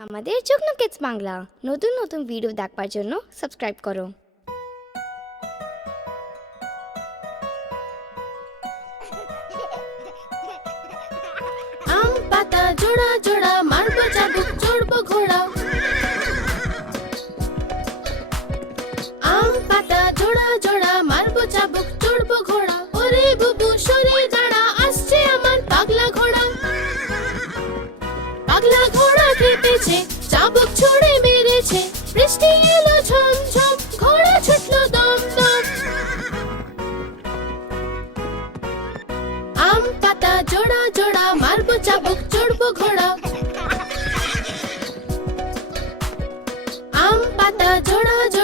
আমাদের যুগ্ন কিডস বাংলা নতুন নতুন ভিডিও দেখবার জন্য সাবস্ক্রাইব করো। আম পাতা জোড়া জোড়া মারবো চাবুক চড়বো ঘোড়া। আম পাতা জোড়া জোড়া মারবো চাবুক চড়বো ঘোড়া। ওরে বুবু সরে দাঁড়া, আসছে আমার পাগলা ঘোড়া। পাগলা ঘোড়া কেঁপেছে, চাবুক ছুঁড়ে মেরেছে। বৃষ্টি এলো ঝমঝম, ঘোড়া ছুটলো দম দম। আম পাতা জোড়া জোড়া মারবো চাবুক চড়বো ঘোড়া। আম পাতা জোড়া জোড়া